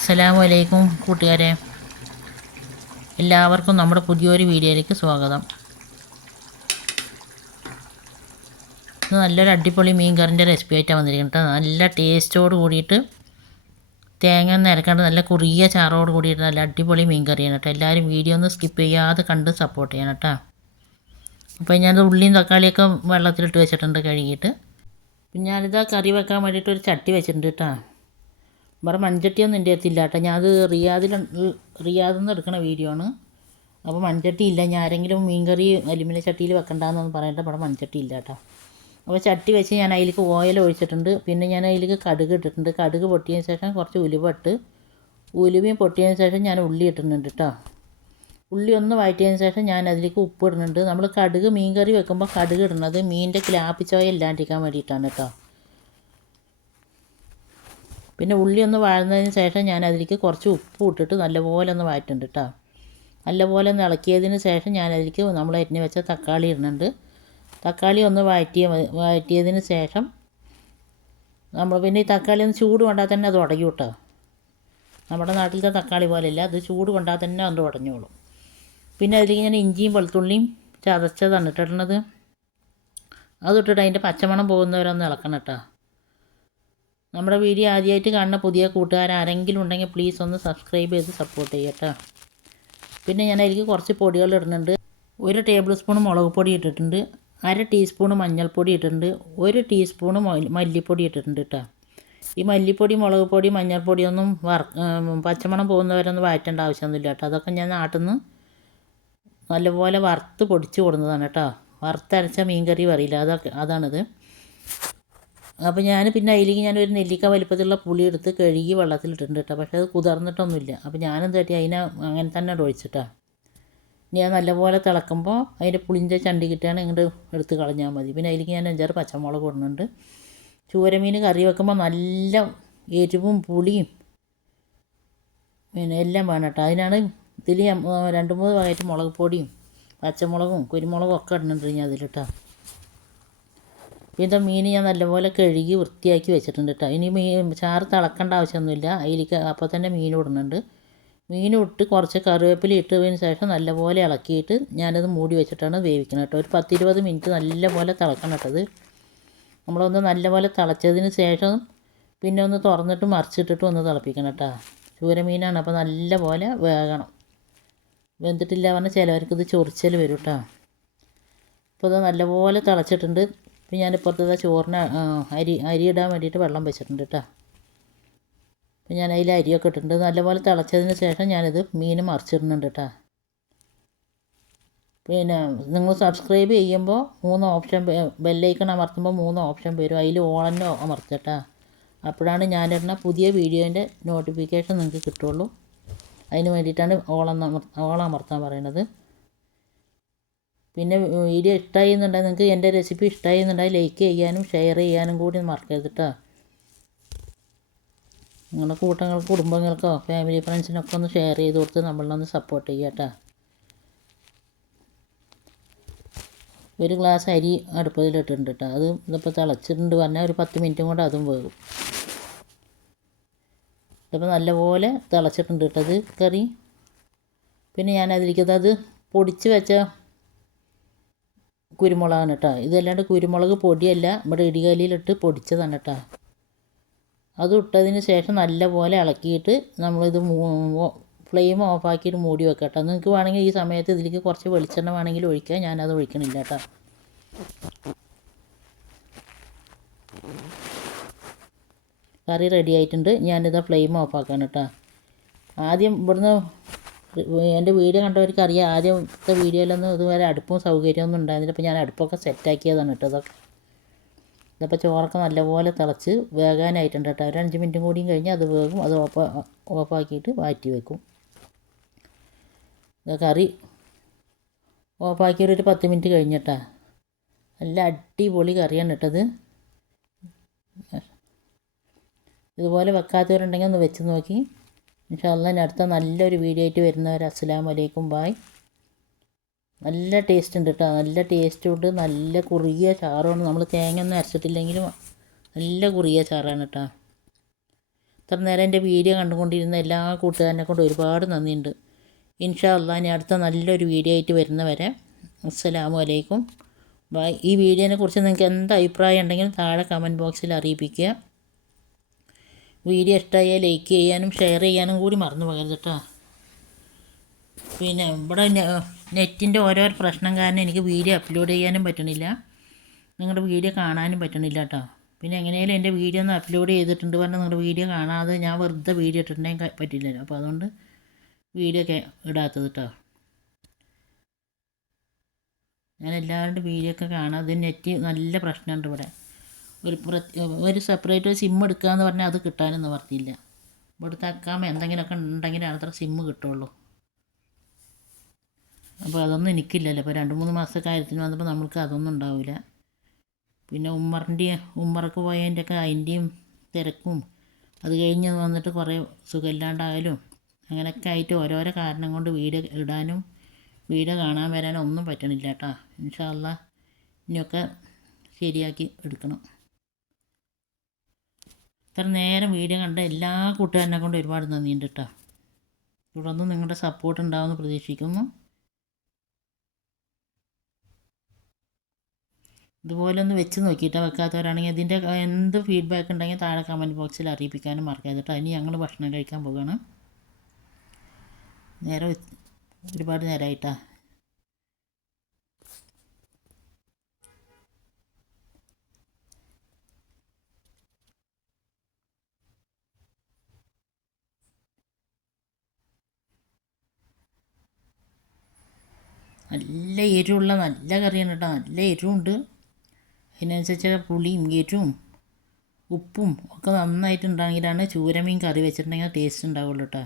അസ്സലാമു അലൈക്കും കൂട്ടുകാരെ. എല്ലാവർക്കും നമ്മുടെ പുതിയൊരു വീഡിയോയിലേക്ക് സ്വാഗതം. ഇത് നല്ലൊരു അടിപൊളി മീൻ കറിന്റെ റെസിപ്പി ആയിട്ടാണ് വന്നിരിക്കുന്നത് നല്ല ടേസ്റ്റോട് കൂടിയിട്ട് തേങ്ങ ഒന്ന് ഇറക്കാണ്ട് നല്ല കുറിയ ചാറോട് കൂടിയിട്ട് നല്ല അടിപൊളി മീൻ കറിയാണ് കേട്ടോ. എല്ലാവരും വീഡിയോ ഒന്ന് സ്കിപ്പ് ചെയ്യാതെ കണ്ട് സപ്പോർട്ട് ചെയ്യണം കേട്ടോ. അപ്പോൾ ഞാനത് ഉള്ളിയും തക്കാളിയൊക്കെ വെള്ളത്തിലിട്ട് വെച്ചിട്ടുണ്ട് കഴുകിയിട്ട്. ഞാനിത് കറി വെക്കാൻ വേണ്ടിയിട്ട് ഒരു ചട്ടി വെച്ചിട്ടുണ്ട് കേട്ടോ. വേറെ മൺചട്ടിയൊന്നും എന്റെ അടുത്തില്ല കേട്ടോ ഞാൻ അത് റിയാദിൽ റിയാദിൽ നിന്ന് എടുക്കണ വീഡിയോ ആണ്. അപ്പോൾ മൺചട്ടി ഇല്ല. ഞാൻ ആരെങ്കിലും മീൻകറി അലുമിനിയം ചട്ടിയിൽ വെക്കണ്ടെന്നൊന്നും പറയണ്ട. ഇവിടെ മൺചട്ടി ഇല്ല കേട്ടോ. അപ്പോൾ ചട്ടി വെച്ച് ഞാൻ അതിലേക്ക് ഓയിൽ ഒഴിച്ചിട്ടുണ്ട്. പിന്നെ ഞാൻ അതിലേക്ക് കടുക് ഇട്ടിട്ടുണ്ട്. കടുക് പൊട്ടിയതിന് ശേഷം കുറച്ച് ഉലുവ ഇട്ട് ഉലുവയും പൊട്ടിയതിന് ശേഷം ഞാൻ ഉള്ളി ഇട്ടിട്ടുണ്ട് കേട്ടോ. ഉള്ളി ഒന്ന് വഴറ്റിയതിന് ശേഷം ഞാൻ അതിലേക്ക് ഉപ്പ് ഇടുന്നുണ്ട്. നമ്മൾ കടുക് മീൻ കറി വെക്കുമ്പോൾ കടുക് ഇടുന്നത് മീനിന്റെ ക്ലാപ്പിച്ചോയ ഇല്ലാണ്ടിരിക്കാൻ വേണ്ടിയിട്ടാണ് കേട്ടോ. പിന്നെ ഉള്ളി ഒന്ന് വാഴുന്നതിന് ശേഷം ഞാൻ അതിലേക്ക് കുറച്ച് ഉപ്പ് ഇട്ടിട്ട് നല്ലപോലെ ഒന്ന് വഴറ്റുന്നുണ്ട് കേട്ടോ നല്ലപോലെ ഒന്ന് ഇളക്കിയതിന് ശേഷം ഞാൻ അതിലേക്ക് നമ്മൾ അരിഞ്ഞ് വെച്ച തക്കാളി ഇടുന്നുണ്ട്. തക്കാളി ഒന്ന് വഴറ്റിയ വഴറ്റിയതിന് ശേഷം നമ്മൾ പിന്നെ ഈ തക്കാളി ഒന്ന് ചൂട് കൊണ്ടാൽ തന്നെ അത് ഉടയും കേട്ടോ നമ്മുടെ നാട്ടിലത്തെ തക്കാളി പോലെയല്ല അത് ചൂട് കൊണ്ടാൽ തന്നെ അത് ഉടഞ്ഞോളും. പിന്നെ അതിലേക്ക് ഞാൻ ഇഞ്ചിയും വെളുത്തുള്ളിയും ചതച്ചതാണ് ഇട്ടിട്ടുള്ളത്. അതിട്ടിട്ട് അതിന്റെ പച്ചമണം പോകുന്നവരൊന്ന് ഇളക്കണം കേട്ടോ നമ്മുടെ വീഡിയോ ആദ്യമായിട്ട് കാണുന്ന പുതിയ കൂട്ടുകാർ ആരെങ്കിലും ഉണ്ടെങ്കിൽ പ്ലീസ് ഒന്ന് സബ്സ്ക്രൈബ് ചെയ്ത് സപ്പോർട്ട് ചെയ്യട്ടോ പിന്നെ ഞാൻ അതിലേക്ക് കുറച്ച് പൊടികൾ ഇടുന്നുണ്ട്. ഒരു ടേബിൾ സ്പൂൺ മുളക് പൊടി ഇട്ടിട്ടുണ്ട്. അര ടീസ്പൂൺ മഞ്ഞൾപ്പൊടി ഇട്ടിട്ടുണ്ട്. ഒരു ടീസ്പൂൺ മല്ലിപ്പൊടി ഇട്ടിട്ടുണ്ട് കേട്ടോ ഈ മല്ലിപ്പൊടി മുളക് പൊടി മഞ്ഞൾപ്പൊടിയൊന്നും വറ പച്ചമണം പോകുന്നവരൊന്നും വഴറ്റേണ്ട ആവശ്യമൊന്നുമില്ല കേട്ടോ അതൊക്കെ ഞാൻ നാട്ടിൽ നിന്ന് നല്ലപോലെ വറുത്ത് പൊടിച്ച് കൊടുന്നതാണ് കേട്ടോ വറുത്തരച്ച മീൻ കറി പറയില്ല അതൊക്കെ അതാണിത്. അപ്പോൾ ഞാൻ പിന്നെ അതിലേക്ക് ഞാനൊരു നെല്ലിക്ക വലിപ്പത്തിലുള്ള പുളി എടുത്ത് കഴുകി വെള്ളത്തിലിട്ടുണ്ട് കേട്ടോ. പക്ഷേ അത് കുതിർന്നിട്ടൊന്നുമില്ല. അപ്പോൾ ഞാനെന്ത് പറ്റി? അതിനെ അങ്ങനെ തന്നെ ഒഴിച്ചിട്ടാ. ഇനി അത് നല്ലപോലെ തിളക്കുമ്പോൾ അതിന്റെ പുളിന്റെ ചണ്ടി കിട്ടുകയാണ് ഇങ്ങോട്ട് എടുത്ത് കളഞ്ഞാൽ മതി. പിന്നെ അതിലേക്ക് ഞാൻ അഞ്ചാറ് പച്ചമുളക് ഇടുന്നുണ്ട്. ചൂരമീൻ കറി വെക്കുമ്പോൾ നല്ല എരിവും പുളിയും പിന്നെ എല്ലാം വേണം കേട്ടോ. അതിനാണ് ഇതിൽ രണ്ട് മൂന്ന് വകയായിട്ട് മുളക് പൊടിയും പച്ചമുളകും കുരുമുളകും ഒക്കെ ഇടുന്നുണ്ട് ഞാൻ അതിലിട്ടോ പിന്നെ മീൻ ഞാൻ നല്ലപോലെ കഴുകി വൃത്തിയാക്കി വെച്ചിട്ടുണ്ട് കേട്ടോ ഇനി മീൻ ചാറ് തിളക്കേണ്ട ആവശ്യമൊന്നുമില്ല. അതിലേക്ക് അപ്പോൾ തന്നെ മീൻ ഇടുന്നുണ്ട്. മീൻ ഇട്ട് കുറച്ച് കറിവേപ്പില ഇട്ടതിന് ശേഷം നല്ലപോലെ ഇളക്കിയിട്ട് ഞാനത് മൂടി വെച്ചിട്ടാണ് വേവിക്കുന്നത് കേട്ടോ ഒരു പത്തിരുപത് മിനിറ്റ് നല്ലപോലെ തിളക്കണം കേട്ടോ അത് നമ്മളൊന്ന് നല്ലപോലെ തിളച്ചതിന് ശേഷം പിന്നെ ഒന്ന് തുറന്നിട്ട് മറിച്ചിട്ടിട്ട് ഒന്ന് തിളപ്പിക്കണം കേട്ടോ ചൂരമീനാണ് അപ്പോൾ നല്ലപോലെ വേകണം. വെന്തിട്ടില്ല പറഞ്ഞാൽ ചിലവർക്ക് ഇത് ചൊറിച്ചൽ വരും കേട്ടോ അപ്പോൾ ഇത് നല്ലപോലെ തിളച്ചിട്ടുണ്ട്. പിന്നെ ഞാൻ ഇപ്പുറത്തത് ചോറിന് അരി അരി ഇടാൻ വേണ്ടിയിട്ട് വെള്ളം വെച്ചിട്ടുണ്ട് കേട്ടോ അപ്പം ഞാൻ അതിൽ അരിയൊക്കെ ഇട്ടിട്ടുണ്ട്. നല്ലപോലെ തിളച്ചതിന് ശേഷം ഞാനിത് മീൻ മറിച്ചിടുന്നുണ്ട് കേട്ടോ പിന്നെ നിങ്ങൾ സബ്സ്ക്രൈബ് ചെയ്യുമ്പോൾ മൂന്ന് ഓപ്ഷൻ ബെല്ലൈക്കൺ അമർത്തുമ്പോൾ മൂന്ന് ഓപ്ഷൻ വരും. അതിൽ ഓളന്നെ അമർത്തട്ടാ അപ്പോഴാണ് ഞാനിടുന്ന പുതിയ വീഡിയോന്റെ നോട്ടിഫിക്കേഷൻ നിങ്ങൾക്ക് കിട്ടുള്ളൂ. അതിന് വേണ്ടിയിട്ടാണ് ഓളം ഓളം അമർത്താൻ പറയുന്നത്. പിന്നെ വീഡിയോ ഇഷ്ടമായി എന്നുണ്ടെങ്കിൽ നിങ്ങൾക്ക് എന്റെ റെസിപ്പി ഇഷ്ടമായി എന്നുണ്ടെങ്കിൽ ലൈക്ക് ചെയ്യാനും ഷെയർ ചെയ്യാനും കൂടി മറക്കരുത് കേട്ടോ. നിങ്ങളുടെ കൂട്ടങ്ങൾക്ക് കുടുംബങ്ങൾക്കോ ഫാമിലി ഫ്രണ്ട്സിനൊക്കെ ഒന്ന് ഷെയർ ചെയ്ത് കൊടുത്ത് നമ്മളൊന്ന് സപ്പോർട്ട് ചെയ്യുക കേട്ടോ. ഒരു ഗ്ലാസ് അരി അടുപ്പത്തിലിട്ടുണ്ട് കേട്ടോ. അത് ഇതിപ്പോൾ തിളച്ചിട്ടുണ്ട്. പറഞ്ഞാൽ ഒരു പത്ത് മിനിറ്റും കൊണ്ട് അതും വേകും ഇതിപ്പോൾ നല്ലപോലെ തിളച്ചിട്ടുണ്ട് കേട്ടോ. അത് കറി. പിന്നെ ഞാൻ അതിലേക്ക് അത് പൊടിച്ച് വെച്ച കുരുമുളകാണ് കേട്ടോ. ഇതല്ലാണ്ട് കുരുമുളക് പൊടിയല്ല. നമ്മുടെ ഇടികല്ലിലിട്ട് പൊടിച്ചതാണ് കേട്ടോ. അത് ഇട്ടതിന് ശേഷം നല്ലപോലെ ഇളക്കിയിട്ട് നമ്മളിത് ഫ്ലെയിം ഓഫാക്കിയിട്ട് മൂടി വെക്കാം കേട്ടോ. നിങ്ങൾക്ക് വേണമെങ്കിൽ ഈ സമയത്ത് ഇതിലേക്ക് കുറച്ച് വെളിച്ചെണ്ണ വേണമെങ്കിൽ ഒഴിക്കാം ഞാനത് ഒഴിക്കണില്ല കേട്ടോ. കറി റെഡി ആയിട്ടുണ്ട്. ഞാനിത് ഫ്ലെയിം ഓഫാക്കാണ് കേട്ടോ. ആദ്യം ഇവിടുന്ന് എന്റെ വീഡിയോ കണ്ടവർക്ക് അറിയാം ആദ്യത്തെ വീഡിയോയിലൊന്നും ഇതുവരെ അടുപ്പും സൗകര്യമൊന്നും ഉണ്ടായിരുന്നില്ല. അപ്പോൾ ഞാൻ അടുപ്പൊക്കെ സെറ്റാക്കിയതാണ് കേട്ടോ ഇതൊക്കെ. ഇതിപ്പോൾ ചോറൊക്കെ നല്ലപോലെ തിളച്ച് വേകാനായിട്ടുണ്ട് കേട്ടോ. ഒരു അഞ്ച് മിനിറ്റും കൂടിയും കഴിഞ്ഞ് അത് വേകും. അത് ഓഫ് ഓഫാക്കിയിട്ട് മാറ്റി വെക്കും. കറി ഓഫാക്കിയൊരു പത്ത് മിനിറ്റ് കഴിഞ്ഞിട്ടാ നല്ല അടിപൊളി കറിയാണ് കേട്ടത് ഇതുപോലെ വെക്കാത്തവരുണ്ടെങ്കിൽ ഒന്ന് വെച്ച് നോക്കി. ഇൻഷാല്ല അടുത്ത നല്ലൊരു വീഡിയോ ആയിട്ട് വരുന്നവർ അസ്സലാമു വലൈക്കും ബായ് നല്ല ടേസ്റ്റ് ഉണ്ട് കേട്ടോ നല്ല ടേസ്റ്റും ഉണ്ട്. നല്ല കുറുകിയ ചാറുമാണ് നമ്മൾ തേങ്ങ ഒന്നും അരച്ചിട്ടില്ലെങ്കിലും നല്ല കുറുകിയ ചാറാണ് കേട്ടോ ഇത്ര നേരം എന്റെ വീഡിയോ കണ്ടുകൊണ്ടിരുന്ന എല്ലാ കൂട്ടുകാരനെ കൊണ്ട് ഒരുപാട് നന്ദിയുണ്ട്. ഇൻഷാ ഞാൻ അടുത്ത നല്ലൊരു വീഡിയോ ആയിട്ട് വരുന്നവരെ അസ്സലാമു അലൈക്കും ബൈ ഈ വീഡിയോനെ കുറിച്ച് നിങ്ങൾക്ക് എന്ത് അഭിപ്രായം ഉണ്ടെങ്കിലും താഴെ കമന്റ് ബോക്സിൽ അറിയിപ്പിക്കുക. വീഡിയോ ഇഷ്ടമായാൽ ലൈക്ക് ചെയ്യാനും ഷെയർ ചെയ്യാനും കൂടി മറന്നു പോകരുത് കേട്ടോ പിന്നെ ഇവിടെ നെറ്റിന്റെ ഓരോ പ്രശ്നം കാരണം എനിക്ക് വീഡിയോ അപ്ലോഡ് ചെയ്യാനും പറ്റണില്ല. നിങ്ങളുടെ വീഡിയോ കാണാനും പറ്റണില്ല കേട്ടോ പിന്നെ എങ്ങനെയാലും എന്റെ വീഡിയോ ഒന്ന് അപ്ലോഡ് ചെയ്തിട്ടുണ്ട് പറഞ്ഞാൽ നിങ്ങളുടെ വീഡിയോ കാണാതെ ഞാൻ വെറുതെ വീഡിയോ ഇട്ടിട്ടുണ്ടെങ്കിൽ പറ്റില്ലല്ലോ. അപ്പോൾ അതുകൊണ്ട് വീഡിയോ ഒക്കെ ഇടാത്തത് കേട്ടോ ഞാൻ എല്ലാവരുടെ വീഡിയോ ഒക്കെ കാണാം അത് നെറ്റ് നല്ല പ്രശ്നമുണ്ട് ഇവിടെ. ഒരു ഒരു സെപ്പറേറ്റ് സിം എടുക്കുക എന്ന് പറഞ്ഞാൽ അത് കിട്ടാനും നിവർത്തിയില്ല ഇവിടുത്തെ അക്കാമ എന്തെങ്കിലുമൊക്കെ ഉണ്ടെങ്കിൽ അത്ര സിമ്മ് കിട്ടുള്ളൂ. അപ്പോൾ അതൊന്നും എനിക്കില്ലല്ലോ. ഇപ്പോൾ രണ്ട് മൂന്ന് മാസത്തെ കാര്യത്തിന് വന്നപ്പോൾ നമ്മൾക്ക് അതൊന്നും ഉണ്ടാവില്ല പിന്നെ ഉമ്മറിന്റെ ഉമ്മറക്ക് പോയതിന്റെയൊക്കെ അതിന്റെയും തിരക്കും. അത് കഴിഞ്ഞ് വന്നിട്ട് കുറേ സുഖമില്ലാണ്ടായാലും അങ്ങനെയൊക്കെ ആയിട്ട് ഓരോരോ കാരണം കൊണ്ട് വീട് ഇടാനും വീട് കാണാൻ വരാനും ഒന്നും പറ്റണില്ല കേട്ടോ. ഇൻഷാല്ല ഇനിയൊക്കെ ശരിയാക്കി എടുക്കണം. ഇത്ര നേരം വീഡിയോ കണ്ട എല്ലാ കൂട്ടുകാരനെ കൊണ്ട് ഒരുപാട് നന്ദിയുണ്ട് കേട്ടോ തുടർന്നും നിങ്ങളുടെ സപ്പോർട്ട് ഉണ്ടാവുമെന്ന് പ്രതീക്ഷിക്കുന്നു. ഇതുപോലെ ഒന്ന് വെച്ച് നോക്കിയിട്ട് വെക്കാത്തവരാണെങ്കിൽ ഇതിന്റെ എന്ത് ഫീഡ്ബാക്ക് ഉണ്ടെങ്കിൽ താഴെ കമന്റ് ബോക്സിൽ അറിയിപ്പിക്കാനും മറക്കരുത് കേട്ടോ ഇനി ഞങ്ങൾ ഭക്ഷണം കഴിക്കാൻ പോവുകയാണ് നേരെ ഒരുപാട് നേരമായിട്ടാ നല്ല എരിവുള്ള നല്ല കറിയാണ് കേട്ടോ. നല്ല എരിവുണ്ട്. അതിനനുസരിച്ച് പുളിയും എരിവും ഉപ്പും ഒക്കെ നന്നായിട്ടുണ്ടെങ്കിലാണ് ചൂരമീൻ കറി വെച്ചിട്ടുണ്ടെങ്കിൽ ടേസ്റ്റ് ഉണ്ടാവുള്ളൂ കേട്ടോ.